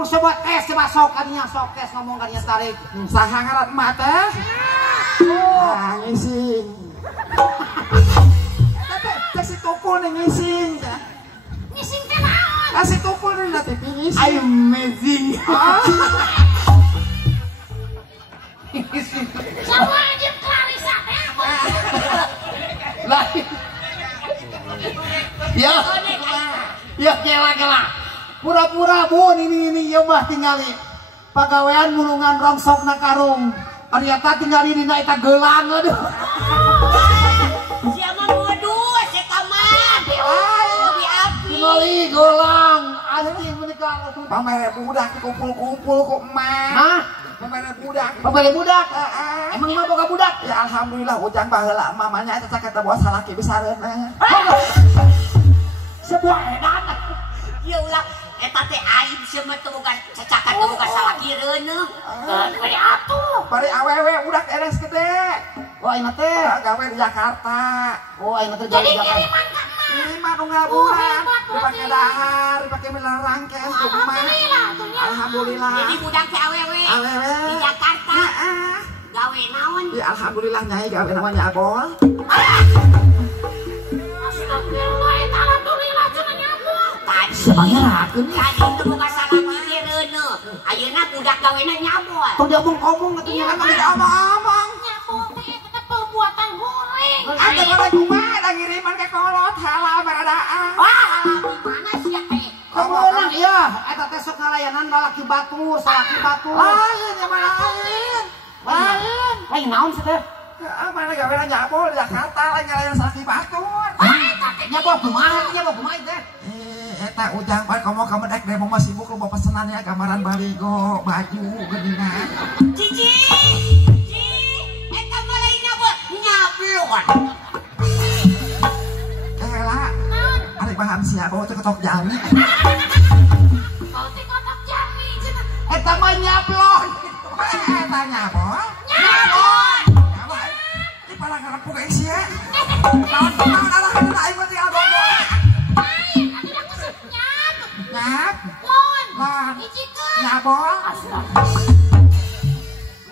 ngomong sobat coba sok kadinya sokes ngomong kadinya tarik. Saha ngaran emak teh? Ngising. Teh si tukul nih ngising. Ngising teh naon? Si tukul nih nanti ngising. I'm amazing. Sama aja Clarissa teh. Lah. Ya kela. Pura-pura bun ini ya mah tinggali pagawean mulungan rongsok na karung. Ternyata tinggali dina eta gelang aduh. Siapa waduh saya kamar. Api-api. Tinggali gelang. Asli menikah tuh. Pamere budak kumpul-kumpul kok emak. Hah? Pamere budak. Pembeli budak. Emang mah boga budak? Ya alhamdulillah ujang baheula mamanya eta saketa bawa salaki bisareuna. Sebuah edan. Ya ulah eta teh aib semua teu bukan cacakan teu bukan salaki reuneuh. Bari atuh. Bari awewe budak eres gede. Oh ayeuna teh. Gawe di Jakarta. Oh ayeuna teh Jadi jadi Jakarta. kiriman ka mah. Kiriman nu ngabulan. hebat Dipake berarti. dahar, dipake melarang ke emak. Alhamdulillah tuh nya. Alhamdulillah. Jadi budak teh awewe. Awewe. Di Jakarta. Heeh. Gawe naon? Ya alhamdulillah nyai gawe namanya abol. Astagfirullah eta alhamdulillah cenah nyambung. Tadi Sebanyakeun nya. tadi teu buka salaki teh reuneuh. Ayeuna budak gawena nyabol. Tong diomong-omong atunya Kan tadi omong-omong. Nyabol teh eta perbuatan goreng. Ate goreng kumaha da ngiriman ke kolot halah baradaan. Wah, gimana sih ya teh? Kemudian iya, eta teh sok ngalayanan lalaki batur, salaki batur. Lain ya mah lain. Lain. Lain naon sih teh? Mana gawe nyabol di Jakarta lain ngalayan salaki batur. Nya bawa kumaha teh? Eta ujang pan kamu dek demo mah sibuk lu bawa pesenannya gambaran baligo, baju, geuningan. Cici. Eta mah lain nyabol, nyablon. Lah, ari paham sia bawa teh ketok jami. Kau teh kotak jami cenah. Eta mah nyablon. Eta nyabol. Nyabol. Di pala ngarepuk ge sia. Naon arahan aing mah tinggal gogo. Lain, atuh dah kusut nyab. Nyab, Lon. Lon. Hijikeun. nyabol.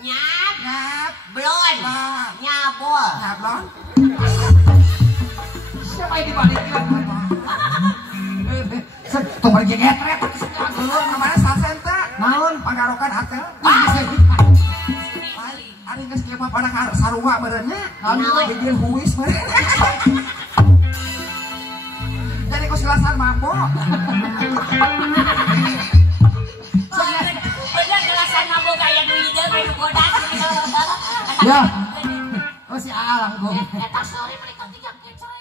Nyab. Nyab, Blon. Lon. Nyabol. Nyablon. Siapa yang dibalikin? Tuh pergi ngetret. Belum namanya sasenta. Naon? Panggarokan atel. Ari geus kieu mah pada sarua beureunya. Naon? Gigil huis beureunya. Jadi ku silasan mambo. Bener gelasan mabok kayak nu hideu kayak nu bodas. Ya. Oh si Alang gong. Eta sorry beli ketiga kecere.